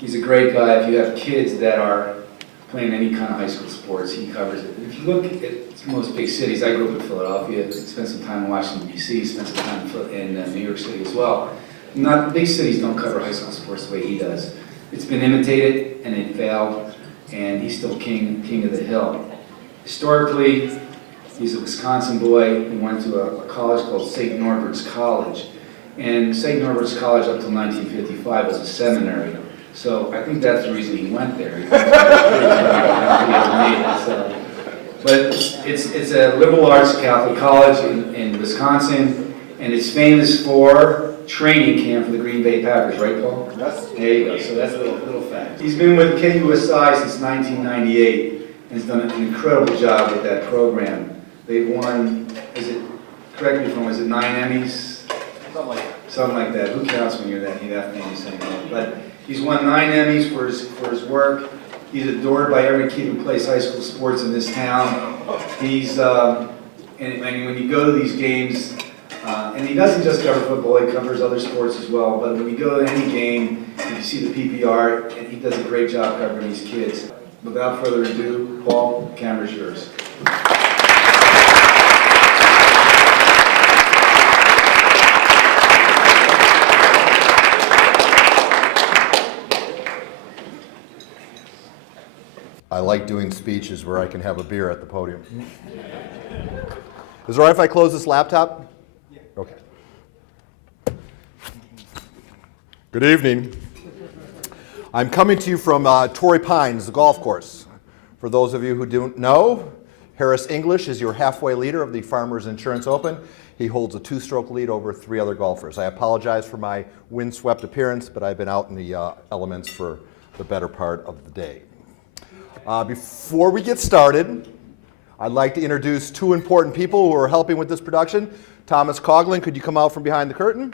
He's a great guy. If you have kids that are playing any kind of high school sports, he covers it. If you look at most big cities, I grew up in Philadelphia, spent some time in Washington, D.C., spent some time in New York City as well. Not big cities don't cover high school sports the way he does. It's been imitated and it failed, and he's still king of the hill. Historically, he's a Wisconsin boy. He went to a college called St. Norbert's College. And St. Norbert's College up till 1955 was a seminary. So I think that's the reason he went there. But it's a liberal arts Catholic college in Wisconsin, and it's famous for training camp for the Green Bay Packers, right, Paul? Yes. There you go. So that's a little fact. He's been with KUSI since 1998 and has done an incredible job with that program. They've won, correct me if I'm wrong, is it 9 Emmys? Something like that. Something like that. Who counts when you're that famous anymore? But he's won 9 Emmys for his work. He's adored by every kid who plays high school sports in this town. He's and when you go to these games, and he doesn't just cover football, he covers other sports as well. But when you go to any game, and you see the PPR, and he does a great job covering these kids. Without further ado, Paul, the camera's yours. I like doing speeches where I can have a beer at the podium. Is it all right if I close this laptop? Yeah. Okay. Good evening. I'm coming to you from Torrey Pines, the golf course. For those of you who don't know, Harris English is your halfway leader of the Farmers Insurance Open. He holds a 2-stroke lead over 3 other golfers. I apologize for my windswept appearance, but I've been out in the elements for the better part of the day. Before we get started, I'd like to introduce 2 important people who are helping with this production. Thomas Coughlin, could you come out from behind the curtain?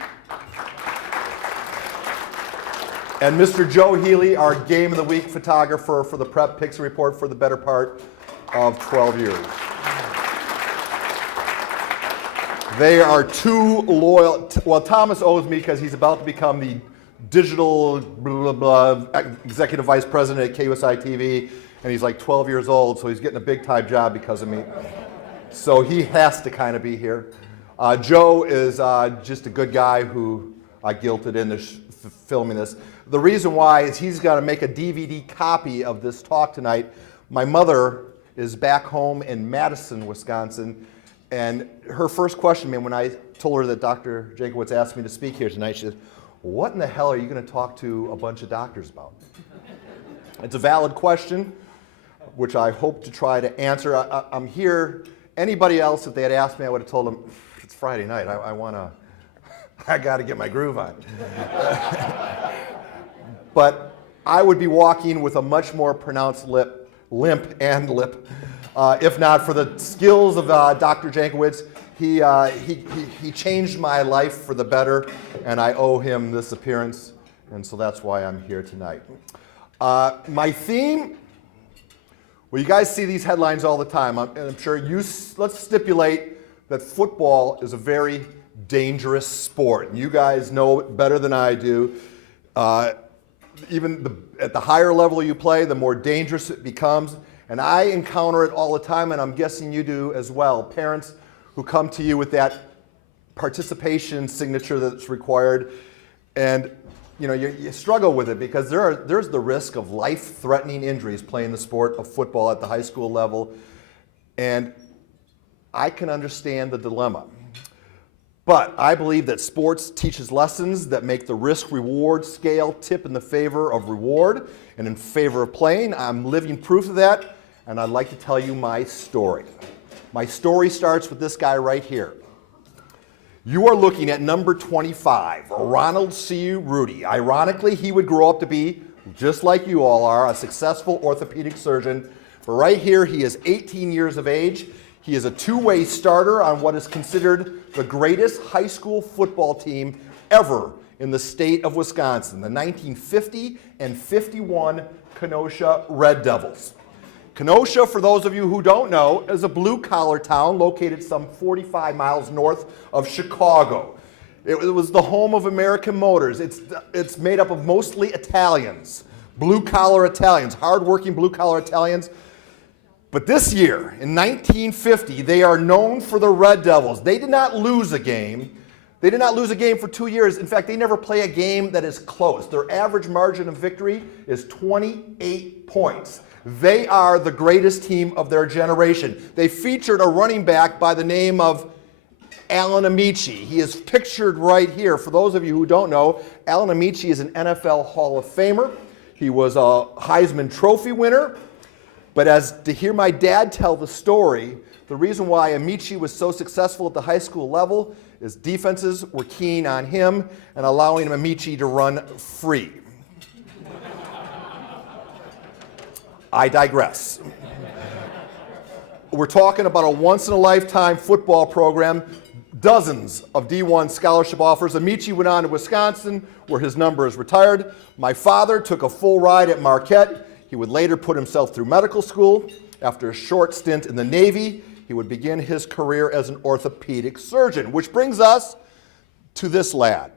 And Mr. Joe Healy, our Game of the Week photographer for the Prep Pigskin Report for the better part of 12 years. They are 2 loyal, well, Thomas owes me because he's about to become the digital blah, blah, blah, executive vice president at KUSI TV, and he's like 12 years old, so he's getting a big time job because of me. So he has to kind of be here. Joe is just a good guy who I guilted into filming this. The reason why is he's got to make a DVD copy of this talk tonight. My mother is back home in Madison, Wisconsin, and her first question, man, when I told her that Dr. Jankowitz asked me to speak here tonight, she said, "What in the hell are you going to talk to a bunch of doctors about?" It's a valid question, which I hope to try to answer. I'm here. Anybody else, if they had asked me, I would have told them, it's Friday night. I got to get my groove on. But I would be walking with a much more pronounced limp, if not for the skills of Dr. Jankowitz. He changed my life for the better, and I owe him this appearance, and so that's why I'm here tonight. My theme, well, you guys see these headlines all the time, and I'm sure let's stipulate that football is a very dangerous sport. And you guys know it better than I do. Even at the higher level you play, the more dangerous it becomes, and I encounter it all the time, and I'm guessing you do as well. Parents who come to you with that participation signature that's required, and you struggle with it because there's the risk of life-threatening injuries playing the sport of football at the high school level, and I can understand the dilemma. But I believe that sports teaches lessons that make the risk-reward scale tip in the favor of reward and in favor of playing. I'm living proof of that, and I'd like to tell you my story. My story starts with this guy right here. You are looking at number 25, Ronald C. Rudy. Ironically, he would grow up to be, just like you all are, a successful orthopedic surgeon. But right here, he is 18 years of age. He is a 2-way starter on what is considered the greatest high school football team ever in the state of Wisconsin, the 1950 and 51 Kenosha Red Devils. Kenosha, for those of you who don't know, is a blue-collar town located some 45 miles north of Chicago. It was the home of American Motors. It's made up of mostly Italians. blue-collar Italians, hard-working blue-collar Italians. But this year, in 1950, they are known for the Red Devils. They did not lose a game. They did not lose a game for 2 years. In fact, they never play a game that is close. Their average margin of victory is 28 points. They are the greatest team of their generation. They featured a running back by the name of Alan Amici. He is pictured right here. For those of you who don't know, Alan Amici is an NFL Hall of Famer. He was a Heisman Trophy winner. But as to hear my dad tell the story, the reason why Amici was so successful at the high school level is defenses were keen on him and allowing Amici to run free. I digress. We're talking about a once-in-a-lifetime football program, dozens of D1 scholarship offers. Amici went on to Wisconsin, where his number is retired. My father took a full ride at Marquette. He would later put himself through medical school. After a short stint in the Navy, he would begin his career as an orthopedic surgeon, which brings us to this lad.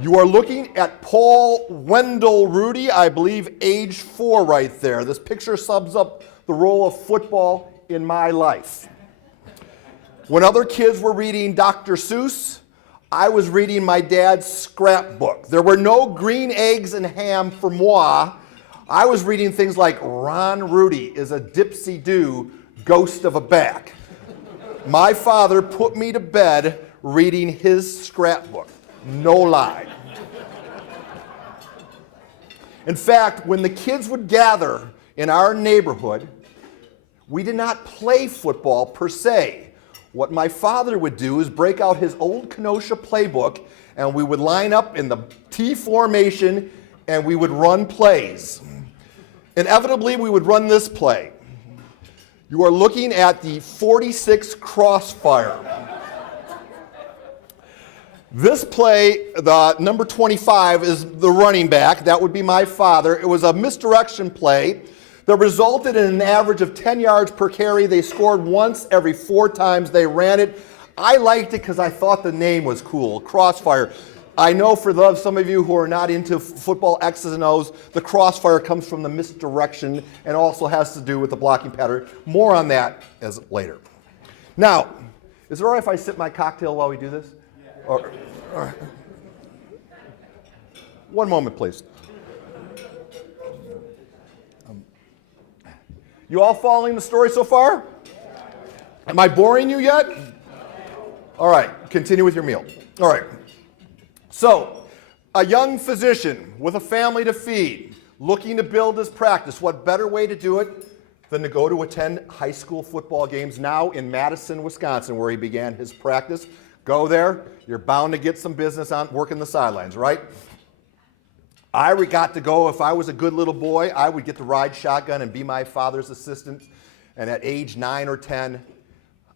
You are looking at Paul Wendell Rudy, I believe age 4 right there. This picture sums up the role of football in my life. When other kids were reading Dr. Seuss, I was reading my dad's scrapbook. There were no green eggs and ham for moi. I was reading things like Ron Rudy is a dipsy-do ghost of a back. My father put me to bed reading his scrapbook. No lie. In fact, when the kids would gather in our neighborhood, we did not play football per se. What my father would do is break out his old Kenosha playbook, and we would line up in the T formation and we would run plays. Inevitably, we would run this play. You are looking at the 46 Crossfire. This play, the number 25 is the running back. That would be my father. It was a misdirection play that resulted in an average of 10 yards per carry. They scored once every 4 times they ran it. I liked it because I thought the name was cool, Crossfire. I know for some of you who are not into football X's and O's, the crossfire comes from the misdirection and also has to do with the blocking pattern. More on that as later. Now, is it all right if I sip my cocktail while we do this? Yeah. Or, one moment, please. You all following the story so far? Am I boring you yet? All right, continue with your meal. All right. So, a young physician with a family to feed, looking to build his practice. What better way to do it than to go to attend high school football games now in Madison, Wisconsin, where he began his practice. Go there, you're bound to get some business on working the sidelines, right? I got to go, if I was a good little boy, I would get to ride shotgun and be my father's assistant. And at age 9 or 10,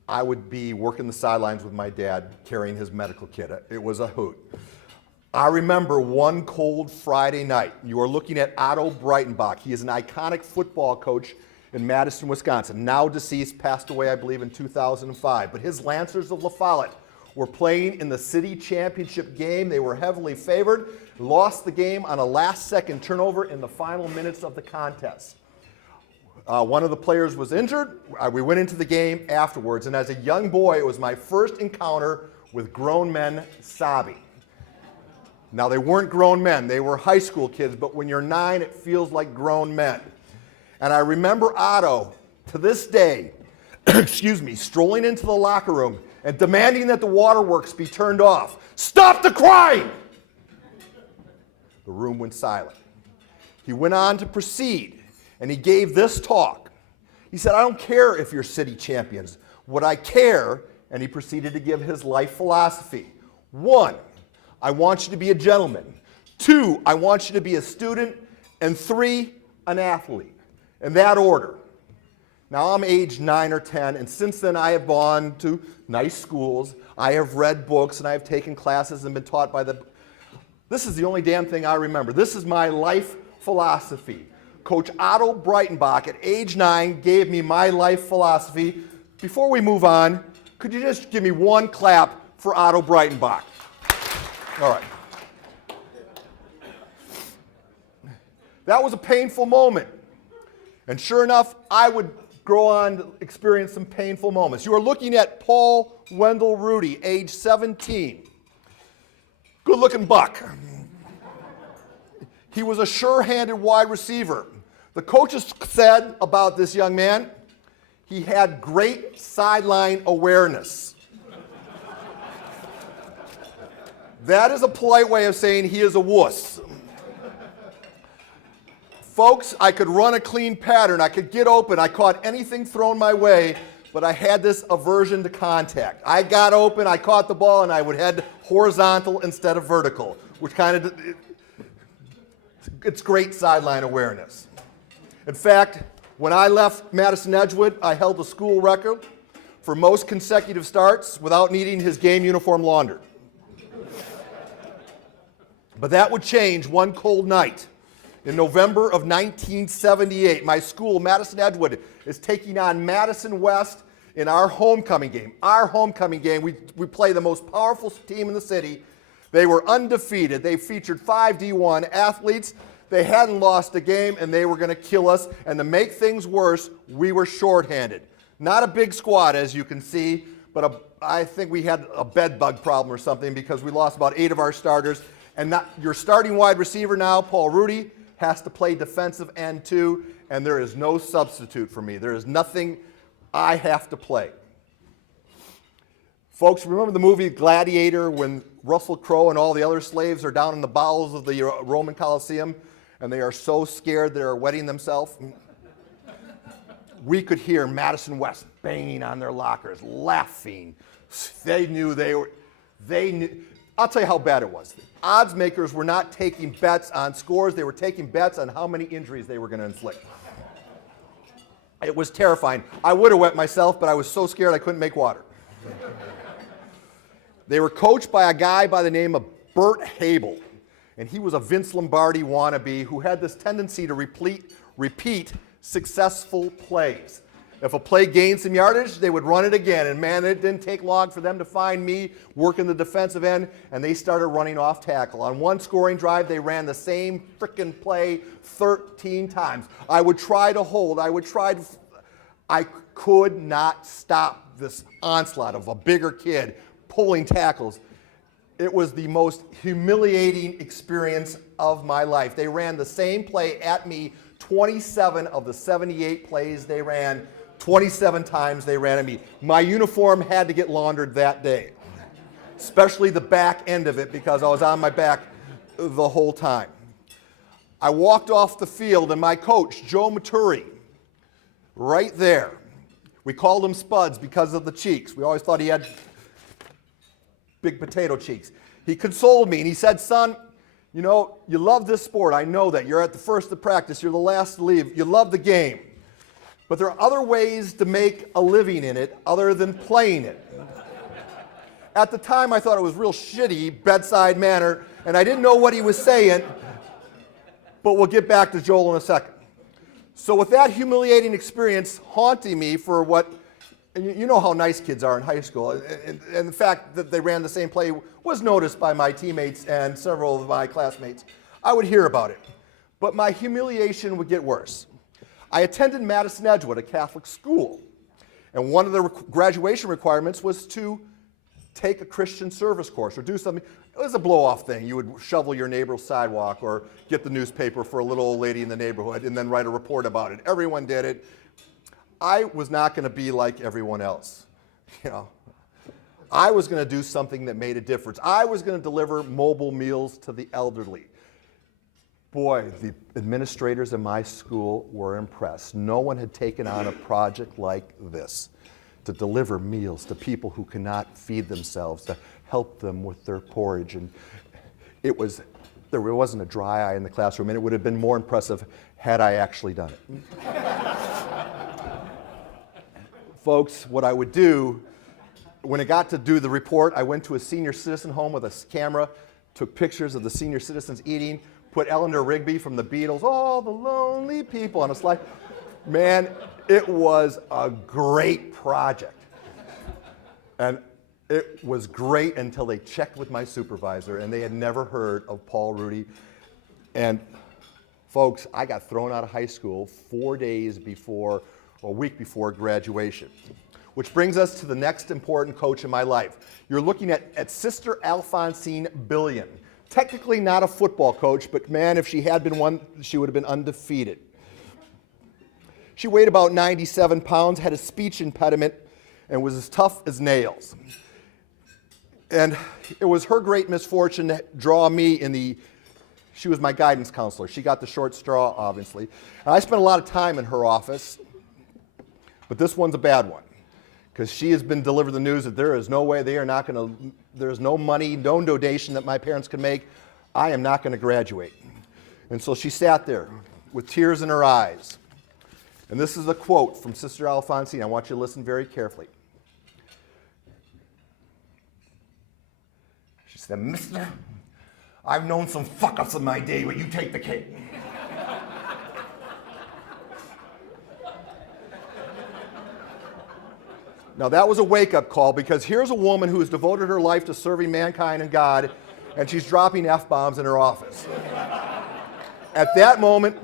I would be working the sidelines with my dad, carrying his medical kit. It was a hoot. I remember one cold Friday night. You are looking at Otto Breitenbach. He is an iconic football coach in Madison, Wisconsin. Now deceased, passed away, I believe, in 2005. But his Lancers of La Follette were playing in the city championship game. They were heavily favored, lost the game on a last-second turnover in the final minutes of the contest. One of the players was injured. We went into the game afterwards, and as a young boy, it was my first encounter with grown men sobbing. Now, they weren't grown men. They were high school kids, but when you're 9, it feels like grown men. And I remember Otto, to this day, strolling into the locker room and demanding that the waterworks be turned off. Stop the crying! The room went silent. He went on to proceed, and he gave this talk. He said, I don't care if you're city champions. What I care, and he proceeded to give his life philosophy. 1, I want you to be a gentleman. 2, I want you to be a student. And 3, an athlete. In that order. Now I'm age 9 or 10, and since then I have gone to nice schools. I have read books, and I have taken classes and been taught by the... This is the only damn thing I remember. This is my life philosophy. Coach Otto Breitenbach at age 9 gave me my life philosophy. Before we move on, could you just give me one clap for Otto Breitenbach? All right. That was a painful moment. And sure enough, I would go on to experience some painful moments. You are looking at Paul Wendell Rudy, age 17. Good-looking buck. He was a sure-handed wide receiver. The coaches said about this young man, he had great sideline awareness. That is a polite way of saying he is a wuss. Folks, I could run a clean pattern. I could get open. I caught anything thrown my way, but I had this aversion to contact. I got open, I caught the ball, and I would head horizontal instead of vertical, which it's great sideline awareness. In fact, when I left Madison Edgewood, I held the school record for most consecutive starts without needing his game uniform laundered. But that would change one cold night. In November of 1978, my school, Madison Edgewood, is taking on Madison West in our homecoming game. Our homecoming game, we play the most powerful team in the city. They were undefeated. They featured 5 D1 athletes. They hadn't lost a game, and they were going to kill us. And to make things worse, we were shorthanded. Not a big squad, as you can see, but I think we had a bed bug problem or something because we lost about 8 of our starters. And your starting wide receiver now, Paul Rudy, has to play defensive end too, and there is no substitute for me. There is nothing I have to play. Folks, remember the movie Gladiator when Russell Crowe and all the other slaves are down in the bowels of the Roman Colosseum and they are so scared they are wetting themselves? We could hear Madison West banging on their lockers, laughing. They knew. I'll tell you how bad it was. Odds makers were not taking bets on scores. They were taking bets on how many injuries they were going to inflict. It was terrifying. I would have wet myself, but I was so scared I couldn't make water. They were coached by a guy by the name of Bert Habel, and he was a Vince Lombardi wannabe who had this tendency to repeat successful plays. If a play gained some yardage, they would run it again. And man, it didn't take long for them to find me working the defensive end, and they started running off tackle. On one scoring drive, they ran the same frickin' play 13 times. I would try to hold. I could not stop this onslaught of a bigger kid pulling tackles. It was the most humiliating experience of my life. They ran the same play at me 27 of the 78 plays they ran. 27 times they ran at me. My uniform had to get laundered that day, especially the back end of it because I was on my back the whole time. I walked off the field and my coach, Joe Maturi, right there. We called him Spuds because of the cheeks. We always thought he had big potato cheeks. He consoled me and he said, son, you know, you love this sport. I know that. You're at the first of practice. You're the last to leave. You love the game. But there are other ways to make a living in it other than playing it. At the time, I thought it was real shitty, bedside manner, and I didn't know what he was saying, but we'll get back to Joel in a second. So with that humiliating experience haunting me for and you know how nice kids are in high school, and the fact that they ran the same play was noticed by my teammates and several of my classmates. I would hear about it, but my humiliation would get worse. I attended Madison Edgewood, a Catholic school, and one of the graduation requirements was to take a Christian service course or do something. It was a blow-off thing. You would shovel your neighbor's sidewalk or get the newspaper for a little old lady in the neighborhood and then write a report about it. Everyone did it. I was not going to be like everyone else. You know, I was going to do something that made a difference. I was going to deliver mobile meals to the elderly. Boy, the administrators in my school were impressed. No one had taken on a project like this, to deliver meals to people who cannot feed themselves, to help them with their porridge. And there wasn't a dry eye in the classroom, and it would have been more impressive had I actually done it. Folks, what I would do, when I got to do the report, I went to a senior citizen home with a camera, took pictures of the senior citizens eating, put Eleanor Rigby from the Beatles, All the Lonely People, on a slide. Man, it was a great project. And it was great until they checked with my supervisor, and they had never heard of Paul Rudy. And Folks, I got thrown out of high school 4 days before, or a week before graduation. Which brings us to the next important coach in my life. You're looking at Sister Alphonsine Billion. Technically not a football coach, but man, if she had been one, she would have been undefeated. She weighed about 97 pounds, had a speech impediment, and was as tough as nails. And it was her great misfortune to draw me she was my guidance counselor. She got the short straw, obviously. And I spent a lot of time in her office, but this one's a bad one, because she has been delivered the news that there is no way there's no money, no donation that my parents can make. I am not going to graduate. And so she sat there with tears in her eyes. And this is a quote from Sister Alphonsine. I want you to listen very carefully. She said, "Mister, I've known some fuck-ups in my day, but you take the cake." Now that was a wake-up call, because here's a woman who has devoted her life to serving mankind and God, and she's dropping F-bombs in her office. At that moment,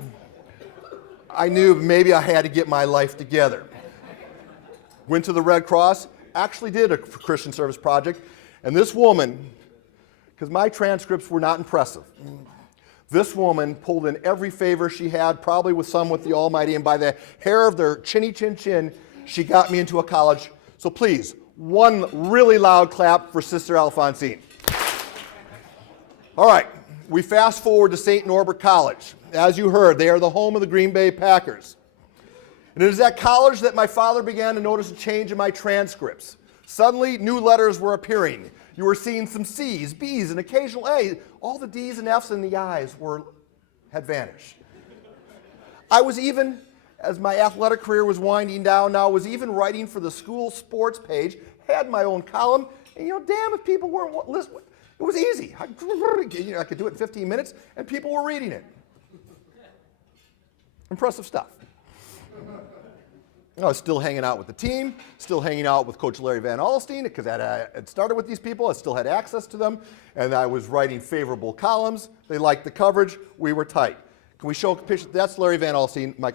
I knew maybe I had to get my life together. Went to the Red Cross, actually did a Christian service project, and this woman, because my transcripts were not impressive, this woman pulled in every favor she had, probably with the Almighty, and by the hair of their chinny chin chin, she got me into a college. So please, one really loud clap for Sister Alphonsine. All right, we fast forward to St. Norbert College. As you heard, they are the home of the Green Bay Packers. And it is at college that my father began to notice a change in my transcripts. Suddenly, new letters were appearing. You were seeing some C's, B's, and occasional A's. All the D's and F's and the I's had vanished. I was even, as my athletic career was winding down now, was even writing for the school sports page, had my own column, and damn if people weren't listening. It was easy. I could do it in 15 minutes, and people were reading it. Impressive stuff. I was still hanging out with the team, still hanging out with Coach Larry Van Alstyne, because I had started with these people. I still had access to them, and I was writing favorable columns. They liked the coverage. We were tight. Can we show a picture? That's Larry Van Alstyne, my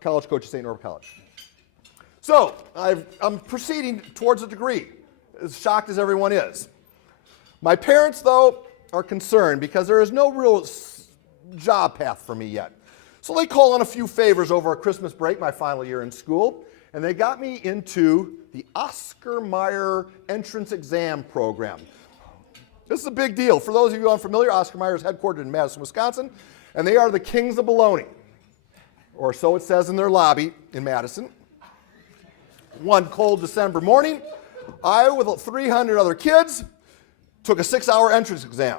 college coach at St. Norbert College. So I'm proceeding towards a degree, as shocked as everyone is. My parents, though, are concerned because there is no real job path for me yet. So they call on a few favors over a Christmas break, my final year in school, and they got me into the Oscar Mayer entrance exam program. This is a big deal. For those of you unfamiliar, Oscar Mayer is headquartered in Madison, Wisconsin, and they are the kings of baloney, or so it says in their lobby in Madison. One cold December morning, I, with 300 other kids, took a 6-hour entrance exam.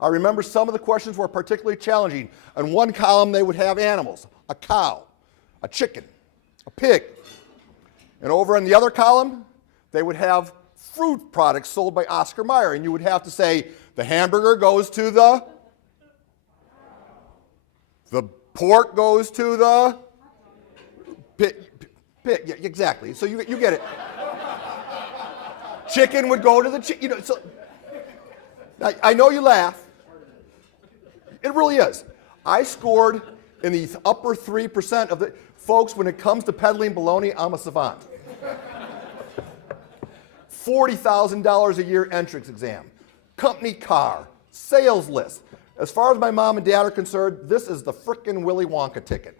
I remember some of the questions were particularly challenging. On one column, they would have animals, a cow, a chicken, a pig. And over in the other column, they would have fruit products sold by Oscar Mayer. And you would have to say, the hamburger goes to the pork goes to the pig. Yeah, exactly. So you get it. Chicken would go to the chicken. So I know you laugh. It really is. I scored in the upper 3% of the folks. When it comes to peddling baloney, I'm a savant. $40,000 a year entrance exam, company car, sales list. As far as my mom and dad are concerned, this is the frickin' Willy Wonka ticket.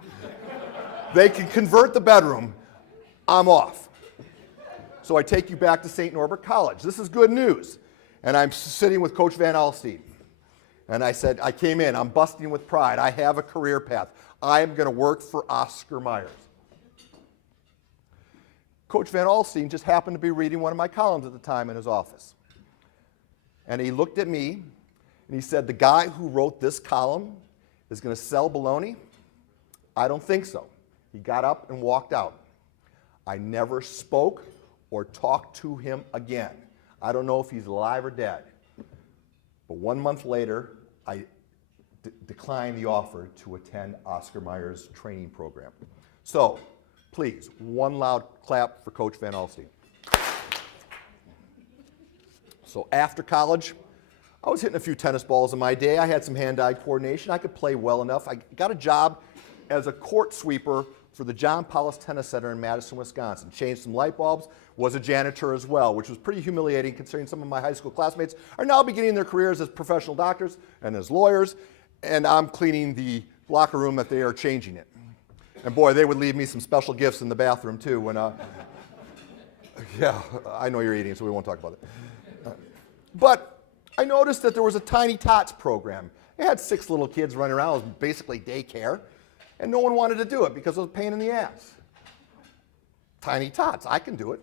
They can convert the bedroom. I'm off. So I take you back to St. Norbert College. This is good news. And I'm sitting with Coach Van Alstyne. And I said, I came in, I'm busting with pride. I have a career path. I am going to work for Oscar Mayer. Coach Van Alstyne just happened to be reading one of my columns at the time in his office. And he looked at me and he said, the guy who wrote this column is going to sell baloney? I don't think so. He got up and walked out. I never spoke or talked to him again. I don't know if he's alive or dead. But 1 month later, I declined the offer to attend Oscar Mayer's training program. So, please, one loud clap for Coach Van Alstyne. So after college, I was hitting a few tennis balls in my day. I had some hand-eye coordination. I could play well enough. I got a job as a court sweeper for the John Paulus Tennis Center in Madison, Wisconsin. Changed some light bulbs, was a janitor as well, which was pretty humiliating considering some of my high school classmates are now beginning their careers as professional doctors and as lawyers, and I'm cleaning the locker room that they are changing it. And boy, they would leave me some special gifts in the bathroom too when, yeah, I know you're eating, so we won't talk about it. But I noticed that there was a Tiny Tots program. It had 6 little kids running around. It was basically daycare. And no one wanted to do it because it was a pain in the ass. Tiny Tots, I can do it.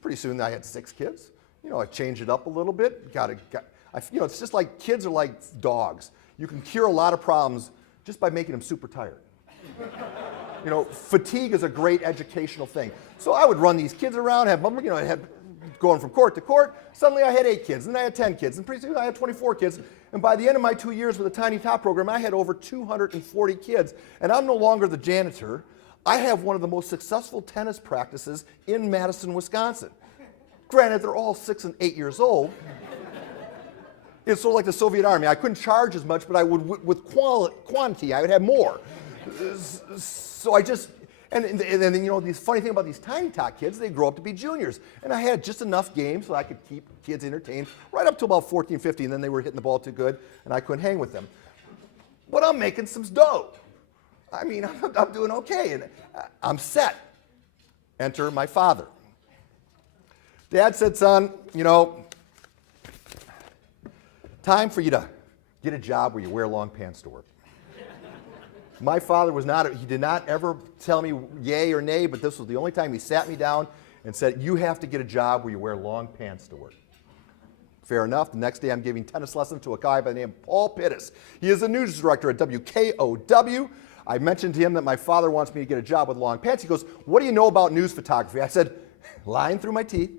Pretty soon I had 6 kids. You know, I changed it up a little bit. You know, it's just like kids are like dogs. You can cure a lot of problems just by making them super tired. You know, fatigue is a great educational thing. So I would run these kids around, have them, you know, going from court to court. Suddenly I had 8 kids, and then I had 10 kids, and pretty soon I had 24 kids. And by the end of my 2 years with the Tiny Tot program, I had over 240 kids. And I'm no longer the janitor. I have one of the most successful tennis practices in Madison, Wisconsin. Granted, they're all 6 and 8 years old. It's sort of like the Soviet Army. I couldn't charge as much, but I would, with quantity, I would have more. So I just, and then, you know, the funny thing about these Tiny Tot kids, they grow up to be juniors. And I had just enough games so I could keep kids entertained right up to about 14, 15, and then they were hitting the ball too good, and I couldn't hang with them. But I'm making some dough. I mean, I'm doing okay, and I'm set. Enter my father. Dad said, son, you know, time for you to get a job where you wear long pants to work. My father was not, he did not ever tell me yay or nay, but this was the only time he sat me down and said, you have to get a job where you wear long pants to work. Fair enough. The next day I'm giving tennis lessons to a guy by the name of Paul Pittis. He is the news director at WKOW. I mentioned to him that my father wants me to get a job with long pants. He goes, what do you know about news photography? I said, lying through my teeth,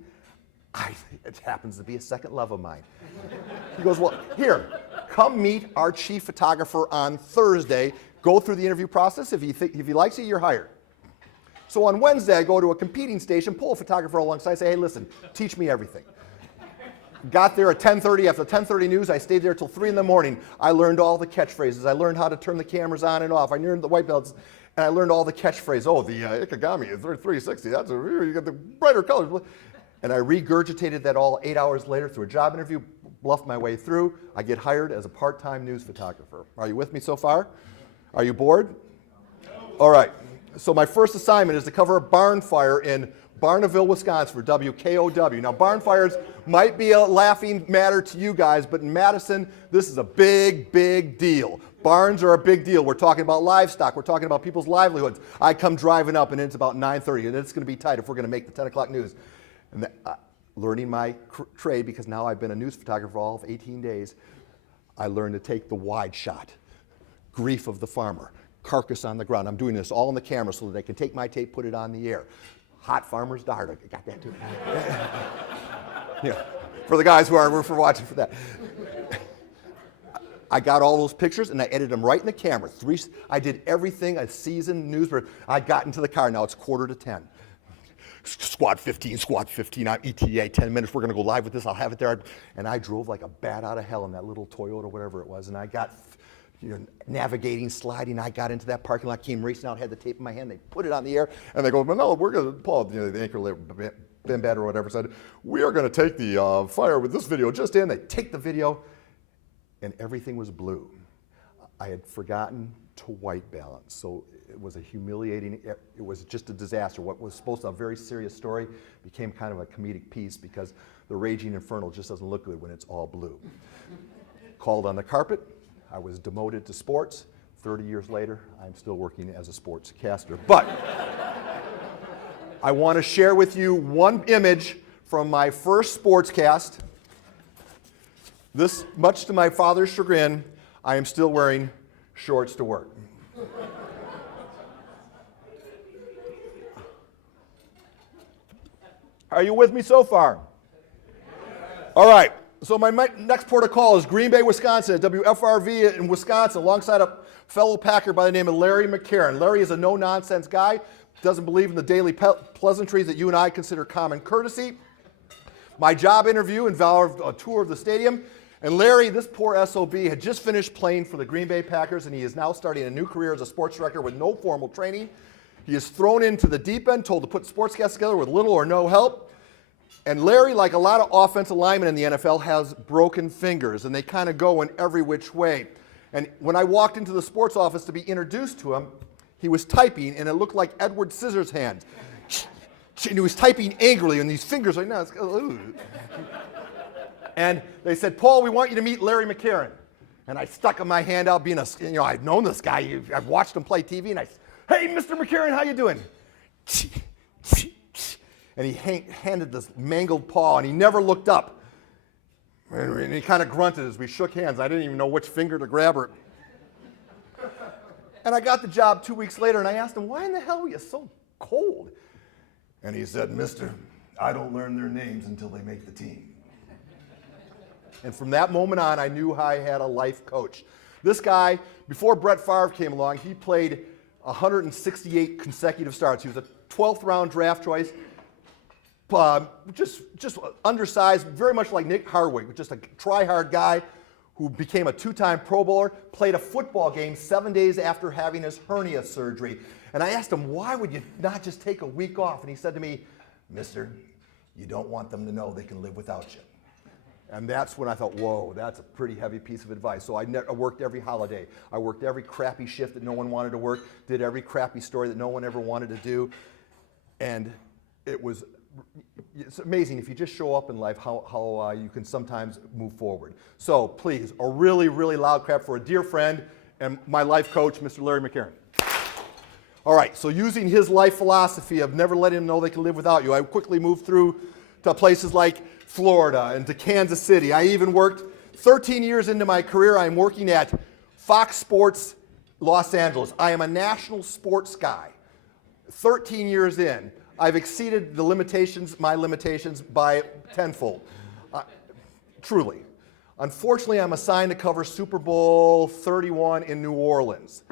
it happens to be a second love of mine. He goes, well, here, come meet our chief photographer on Thursday. Go through the interview process. If he likes you, you're hired. So on Wednesday, I go to a competing station, pull a photographer alongside, say, hey, listen, teach me everything. Got there at 10:30. After 10:30 news, I stayed there till 3 in the morning. I learned all the catchphrases. I learned how to turn the cameras on and off. I learned the white belts, and I learned all the catchphrases. Oh, the Ikegami is 360. That's you got the brighter colors. And I regurgitated that all 8 hours later through a job interview, bluffed my way through. I get hired as a part-time news photographer. Are you with me so far? Are you bored? All right. So my first assignment is to cover a barn fire in Barneville, Wisconsin for WKOW. Now, barn fires might be a laughing matter to you guys, but in Madison, this is a big, big deal. Barns are a big deal. We're talking about livestock. We're talking about people's livelihoods. I come driving up, and it's about 9:30, and it's going to be tight if we're going to make the 10 o'clock news. And learning my trade, because now I've been a news photographer for all of 18 days, I learned to take the wide shot. Grief of the farmer. Carcass on the ground. I'm doing this all on the camera so that they can take my tape, put it on the air. Hot farmer's daughter. I got that too. Yeah. For the guys who aren't for watching for that. I got all those pictures and I edited them right in the camera. I did everything a seasoned newspaper. I got into the car. Now it's 9:45. Squad 15, I'm ETA, 10 minutes, we're gonna go live with this, I'll have it there. And I drove like a bat out of hell in that little Toyota, whatever it was, and I got, you know, navigating, sliding, I got into that parking lot, came racing out, had the tape in my hand, they put it on the air, and they go, well, no, we're gonna, Paul, you know, the anchor, Ben Bad or whatever, said, we are gonna take the fire with this video just in. They take the video, and everything was blue. I had forgotten to white balance, so it was a humiliating, it was just a disaster. What was supposed to be a very serious story became kind of a comedic piece because the raging inferno just doesn't look good when it's all blue. Called on the carpet, I was demoted to sports. 30 years later, I'm still working as a sportscaster. But I want to share with you one image from my first sportscast. This, much to my father's chagrin, I am still wearing shorts to work. Are you with me so far? All right, so my next port of call is Green Bay, Wisconsin, at WFRV in Wisconsin, alongside a fellow Packer by the name of Larry McCarron. Larry is a no-nonsense guy, doesn't believe in the daily pleasantries that you and I consider common courtesy. My job interview involved a tour of the stadium, And Larry, this poor SOB, had just finished playing for the Green Bay Packers, and he is now starting a new career as a sports director with no formal training. He is thrown into the deep end, told to put sportscasts together with little or no help. And Larry, like a lot of offensive linemen in the NFL, has broken fingers, and they kind of go in every which way. And when I walked into the sports office to be introduced to him, he was typing, and it looked like Edward Scissorhands. And he was typing angrily, and these fingers like, no, it's, ooh. And they said, Paul, we want you to meet Larry McCarron. And I stuck my hand out, being I've known this guy. I've watched him play TV, and I said, hey, Mr. McCarron, how you doing? And he handed this mangled paw, and he never looked up. And he kind of grunted as we shook hands. I didn't even know which finger to grab her. And I got the job 2 weeks later, and I asked him, why in the hell were you so cold? And he said, mister, I don't learn their names until they make the team. And from that moment on, I knew I had a life coach. This guy, before Brett Favre came along, he played 168 consecutive starts. He was a 12th round draft choice, just undersized, very much like Nick Hardwick, just a try-hard guy who became a 2-time Pro Bowler, played a football game 7 days after having his hernia surgery. And I asked him, why would you not just take a week off? And he said to me, mister, you don't want them to know they can live without you. And that's when I thought, whoa, that's a pretty heavy piece of advice. So I worked every holiday. I worked every crappy shift that no one wanted to work, did every crappy story that no one ever wanted to do. And it's amazing if you just show up in life how you can sometimes move forward. So please, a really, really loud clap for a dear friend and my life coach, Mr. Larry McCarron. All right, so using his life philosophy of never letting them know they can live without you, I quickly moved through to places like Florida and to Kansas City. I even worked 13 years into my career. I'm working at Fox Sports Los Angeles. I am a national sports guy. 13 years in, I've exceeded my limitations by tenfold. Truly. Unfortunately, I'm assigned to cover Super Bowl 31 in New Orleans.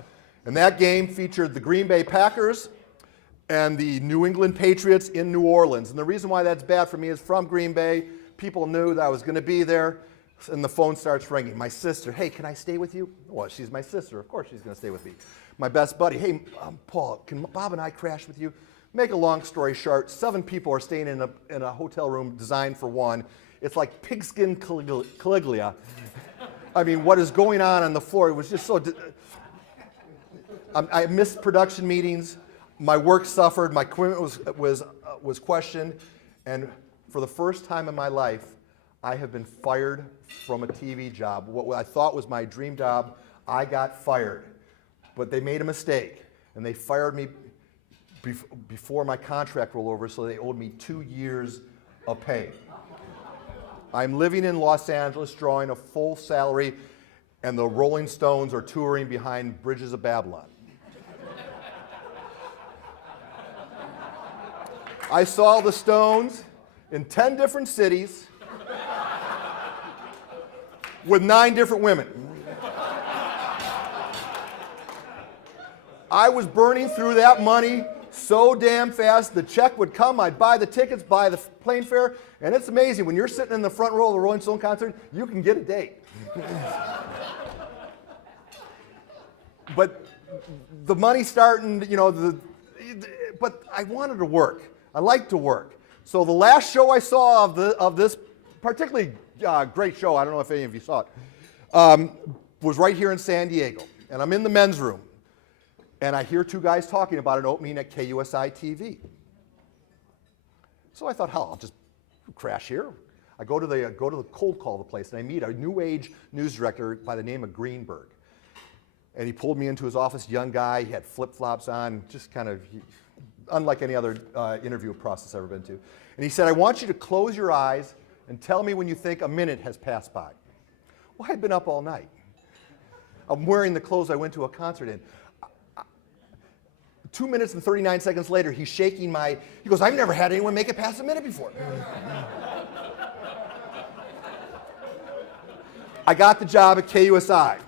And that game featured the Green Bay Packers and the New England Patriots in New Orleans. And the reason why that's bad for me is from Green Bay, people knew that I was going to be there, and the phone starts ringing. My sister, hey, can I stay with you? Well, she's my sister. Of course she's going to stay with me. My best buddy, hey, Paul, can Bob and I crash with you? Make a long story short, 7 people are staying in a hotel room designed for one. It's like pigskin Caligula. I mean, what is going on the floor? It was just so... I missed production meetings. My work suffered. My commitment was questioned. And for the first time in my life, I have been fired from a TV job. What I thought was my dream job, I got fired. But they made a mistake, and they fired me before my contract rolled over, so they owed me 2 years of pay. I'm living in Los Angeles, drawing a full salary, and the Rolling Stones are touring behind Bridges of Babylon. I saw the Stones in 10 different cities with 9 different women. I was burning through that money so damn fast. The check would come, I'd buy the tickets, buy the plane fare, and it's amazing. When you're sitting in the front row of the Rolling Stone concert, you can get a date. But the money starting, but I wanted to work. I like to work. So the last show I saw of this particularly great show, I don't know if any of you saw it, was right here in San Diego. And I'm in the men's room. And I hear 2 guys talking about an opening at KUSI TV. So I thought, hell, I'll just crash here. I go to the cold call of the place, and I meet a new age news director by the name of Greenberg. And he pulled me into his office, young guy, he had flip-flops on, just kind of, unlike any other interview process I've ever been to. And he said, I want you to close your eyes and tell me when you think a minute has passed by. Well, I'd been up all night. I'm wearing the clothes I went to a concert in. 2 minutes and 39 seconds later, he's shaking he goes, I've never had anyone make it past a minute before. I got the job at KUSI.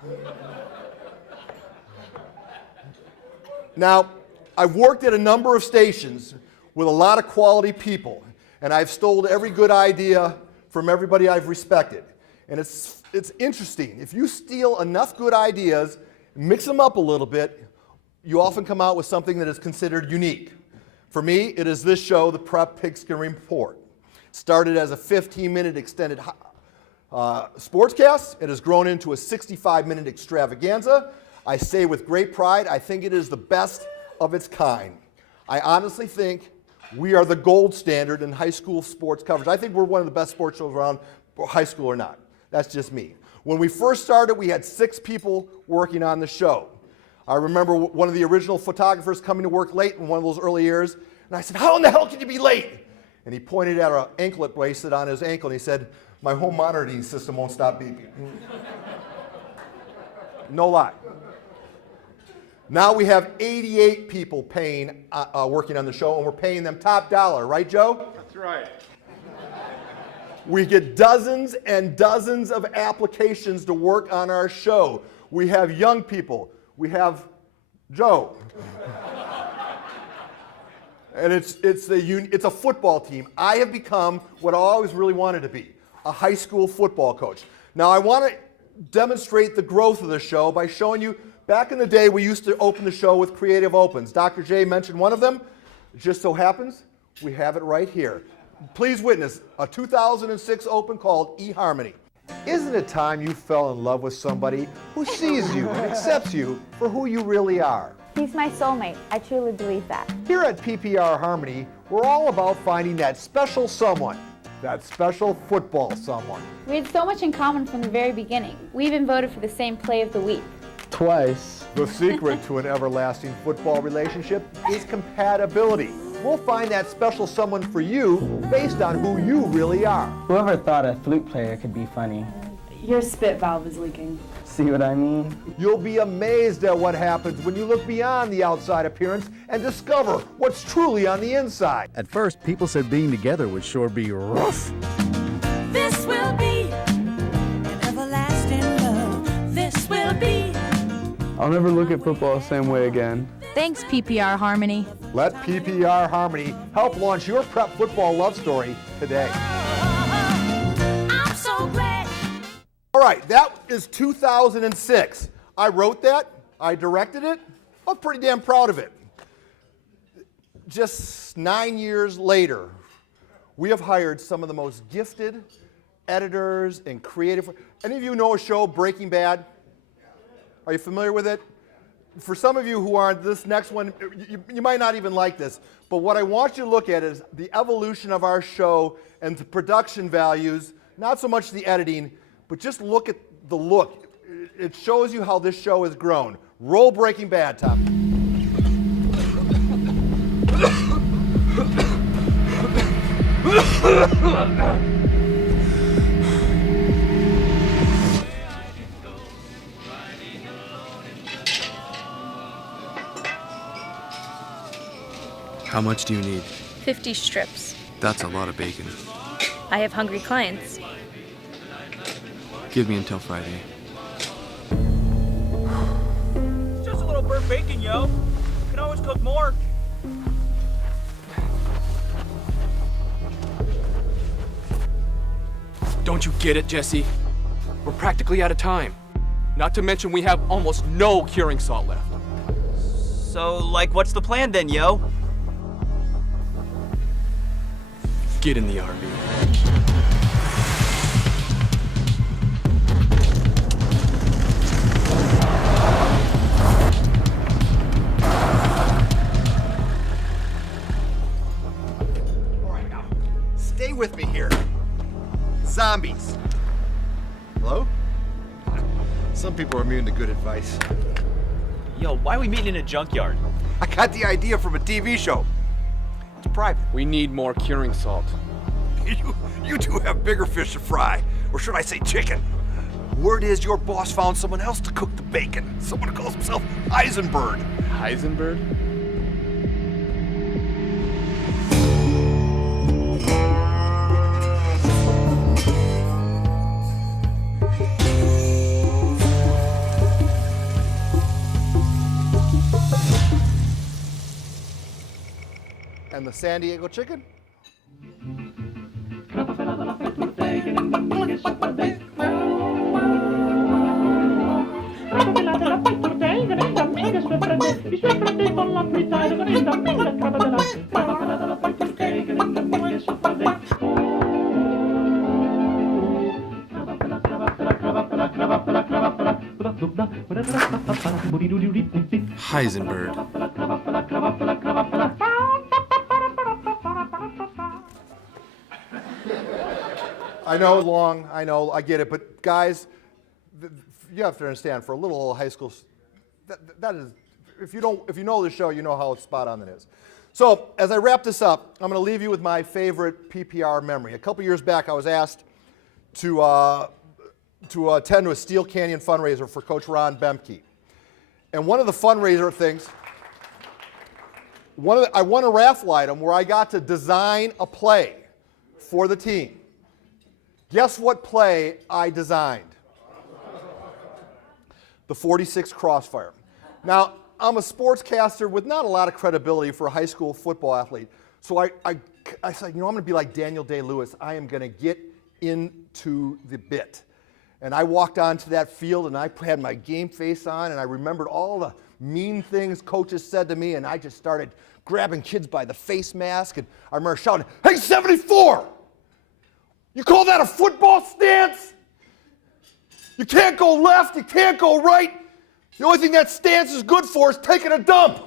Now, I've worked at a number of stations with a lot of quality people, and I've stolen every good idea from everybody I've respected. And it's interesting. If you steal enough good ideas, mix them up a little bit, you often come out with something that is considered unique. For me, it is this show, the Prep Pigskin Report. Started as a 15-minute extended sportscast. It has grown into a 65-minute extravaganza. I say with great pride, I think it is the best of its kind. I honestly think we are the gold standard in high school sports coverage. I think we're one of the best sports shows around, high school or not. That's just me. When we first started, we had 6 people working on the show. I remember one of the original photographers coming to work late in one of those early years, and I said, "How in the hell can you be late?" And he pointed at an anklet bracelet on his ankle, and he said, "My home monitoring system won't stop beeping." No lie. Now we have 88 people working on the show, and we're paying them top dollar, right, Joe? That's right. We get dozens and dozens of applications to work on our show. We have young people. We have Joe. And it's a football team. I have become what I always really wanted to be, a high school football coach. Now I want to demonstrate the growth of the show by showing you, back in the day we used to open the show with creative opens. Dr. J mentioned one of them. It just so happens we have it right here. Please witness a 2006 open called eHarmony. Isn't it time you fell in love with somebody who sees you and accepts you for who you really are? He's my soulmate. I truly believe that. Here at PPR Harmony, we're all about finding that special someone, that special football someone. We had so much in common from the very beginning. We even voted for the same play of the week. Twice. The secret to an everlasting football relationship is compatibility. We'll find that special someone for you based on who you really are. Whoever thought a flute player could be funny? Your spit valve is leaking. See what I mean? You'll be amazed at what happens when you look beyond the outside appearance and discover what's truly on the inside. At first, people said being together would sure be rough. This will be an everlasting love. This will be. I'll never look at football the same way again. Thanks, PPR Harmony. Let PPR Harmony help launch your prep football love story today. I'm so glad. All right, that is 2006. I wrote that, I directed it, I'm pretty damn proud of it. Just 9 years later, we have hired some of the most gifted editors and creative. Any of you know a show, Breaking Bad? Are you familiar with it? For some of you who aren't, this next one, you might not even like this, but what I want you to look at is the evolution of our show and the production values, not so much the editing, but just look at the look. It shows you how this show has grown. Roll Breaking Bad, Tom. How much do you need? 50 strips. That's a lot of bacon. I have hungry clients. Give me until Friday. It's just a little burnt bacon, yo. You can always cook more. Don't you get it, Jesse? We're practically out of time. Not to mention we have almost no curing salt left. So, like, what's the plan then, yo? Get in the RV. All right, now, stay with me here. Zombies. Hello? Some people are immune to good advice. Yo, why are we meeting in a junkyard? I got the idea from a TV show. It's private. We need more curing salt. You two have bigger fish to fry, or should I say chicken. Word is your boss found someone else to cook the bacon. Someone who calls himself Eisenberg. Heisenberg? And the San Diego chicken? Bacon and Heisenberg. I know long, I know, I get it, but guys, you have to understand, for a little old high school, that is, if you know the show, you know how spot on it is. So, as I wrap this up, I'm going to leave you with my favorite PPR memory. A couple years back, I was asked to attend to a Steel Canyon fundraiser for Coach Ron Bemke. And one of the fundraiser things, I won a raffle item where I got to design a play for the team. Guess what play I designed? The 46 Crossfire. Now, I'm a sportscaster with not a lot of credibility for a high school football athlete. So I said, I'm going to be like Daniel Day-Lewis. I am going to get into the bit. And I walked onto that field and I had my game face on and I remembered all the mean things coaches said to me, and I just started grabbing kids by the face mask, and I remember shouting, "Hey, 74! You call that a football stance? You can't go left, you can't go right. The only thing that stance is good for is taking a dump."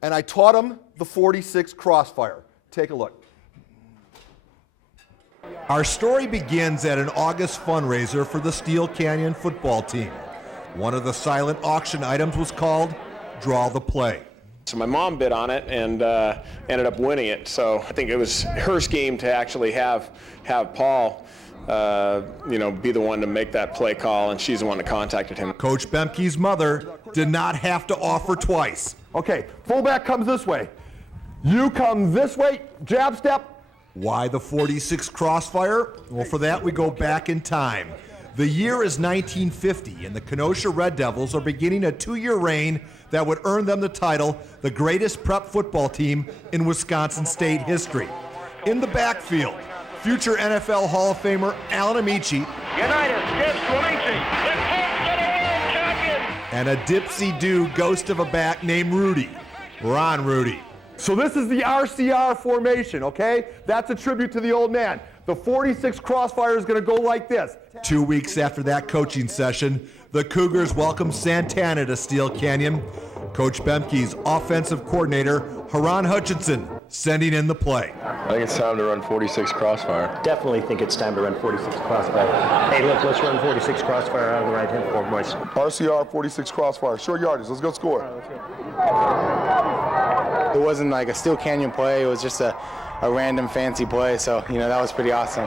And I taught them the 46 Crossfire. Take a look. Our story begins at an August fundraiser for the Steel Canyon football team. One of the silent auction items was called Draw the Play. So my mom bid on it and ended up winning it. So I think it was her scheme to actually have Paul, be the one to make that play call, and she's the one that contacted him. Coach Bemke's mother did not have to offer twice. Okay, fullback comes this way. You come this way, jab step. Why the 46 Crossfire? Well, for that we go back in time. The year is 1950, and the Kenosha Red Devils are beginning a 2-year reign that would earn them the title, the greatest prep football team in Wisconsin State history. In the backfield, future NFL Hall of Famer Alan Amici and a dipsy-do ghost of a back named Rudy, Ron Rudy. So this is the RCR formation, okay? That's a tribute to the old man. The 46 Crossfire is going to go like this. 2 weeks after that coaching session, the Cougars welcomed Santana to Steel Canyon. Coach Bemke's offensive coordinator, Haran Hutchinson, sending in the play. I think it's time to run 46 Crossfire. Definitely think it's time to run 46 Crossfire. Hey, look, let's run 46 Crossfire out of the right hip for boys. RCR 46 Crossfire, short yardage, let's go score. All right, let's go. It wasn't like a Steel Canyon play, it was just a random fancy play, so, that was pretty awesome.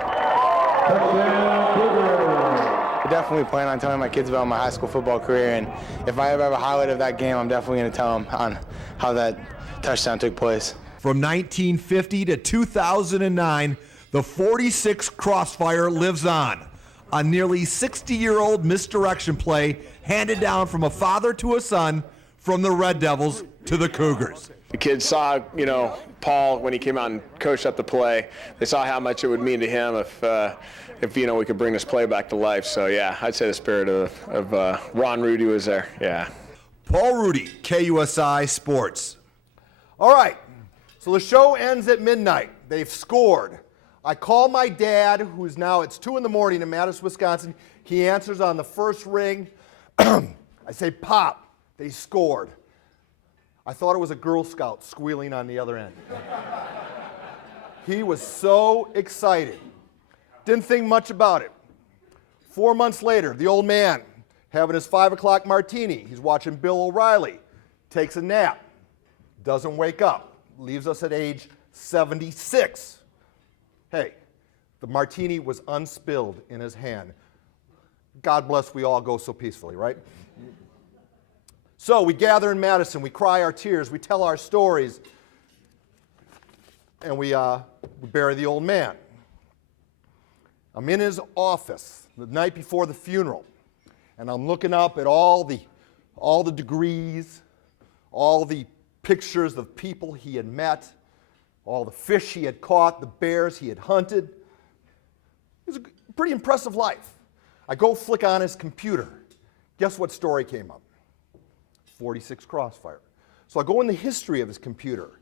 I definitely plan on telling my kids about my high school football career, and if I ever have a highlight of that game, I'm definitely going to tell them on how that touchdown took place. From 1950 to 2009, the 46 Crossfire lives on. A nearly 60-year-old misdirection play handed down from a father to a son, from the Red Devils to the Cougars. The kids saw, Paul, when he came out and coached up the play, they saw how much it would mean to him if we could bring this play back to life. So, yeah, I'd say the spirit of Ron Rudy was there, yeah. Paul Rudy, KUSI Sports. All right, so the show ends at midnight. They've scored. I call my dad, who's now, it's 2 in the morning in Madison, Wisconsin. He answers on the first ring. I say, "Pop, they scored." I thought it was a Girl Scout squealing on the other end. He was so excited. Didn't think much about it. 4 months later, the old man having his 5 o'clock martini. He's watching Bill O'Reilly. Takes a nap. Doesn't wake up. Leaves us at age 76. Hey, the martini was unspilled in his hand. God bless we all go so peacefully, right? So we gather in Madison, we cry our tears, we tell our stories, and we bury the old man. I'm in his office the night before the funeral, and I'm looking up at all the degrees, all the pictures of people he had met, all the fish he had caught, the bears he had hunted. It was a pretty impressive life. I go flick on his computer. Guess what story came up? 46 Crossfire. So I go in the history of his computer,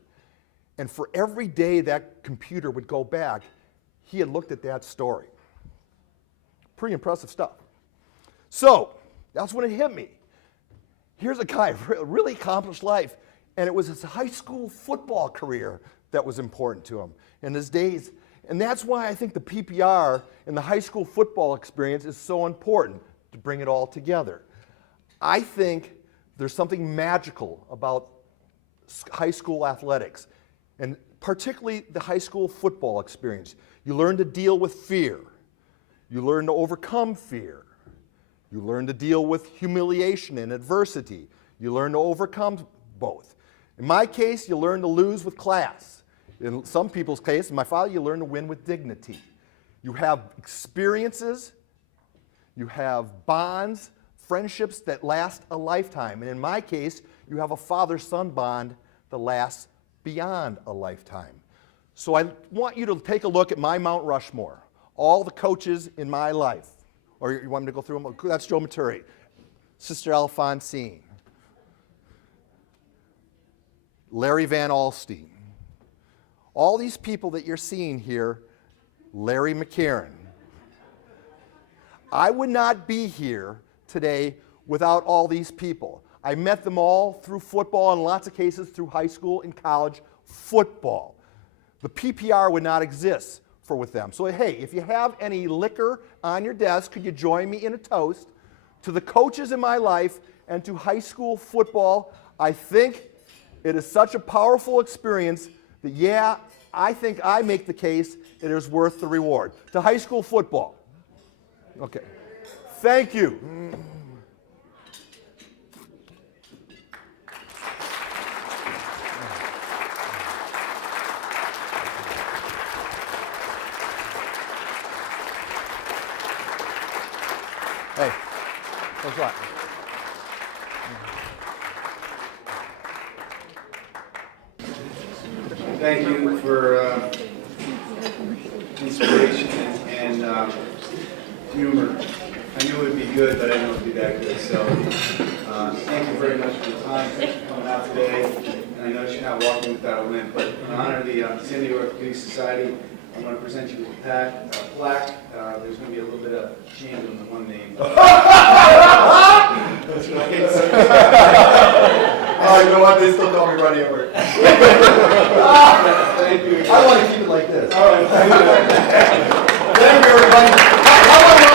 and for every day that computer would go back, he had looked at that story. Pretty impressive stuff. So that's when it hit me. Here's a guy, really accomplished life, and it was his high school football career that was important to him in his days. And that's why I think the PPR and the high school football experience is so important, to bring it all together. I think there's something magical about high school athletics, and particularly the high school football experience. You learn to deal with fear. You learn to overcome fear. You learn to deal with humiliation and adversity. You learn to overcome both. In my case, you learn to lose with class. In some people's case, in my father, you learn to win with dignity. You have experiences, you have bonds, friendships that last a lifetime. And in my case, you have a father-son bond that lasts beyond a lifetime. So I want you to take a look at my Mount Rushmore, all the coaches in my life. Or you want me to go through them? That's Joe Maturi, Sister Alphonsine, Larry Van Alstyne. All these people that you're seeing here, Larry McCarron. I would not be here today without all these people. I met them all through football, in lots of cases through high school and college football. The PPR would not exist with them. So hey, if you have any liquor on your desk, could you join me in a toast to the coaches in my life and to high school football? I think it is such a powerful experience that, yeah, I think I make the case it is worth the reward. To high school football. Okay. Thank you. Hey, thanks a lot. Thank you for inspiration and humor. I knew it would be good, but I didn't know it would be that good. So thank you very much for your time. Thanks for coming out today. And I know you're not walking without a limp, but in honor of the San Diego Orthopedic Society, I'm going to present you with a plaque. There's going to be a little bit of change on the one name. That's right. Oh, you know what? They still call me Runny Over. Thank you. I want to keep it like this. All right. Thank you, everybody.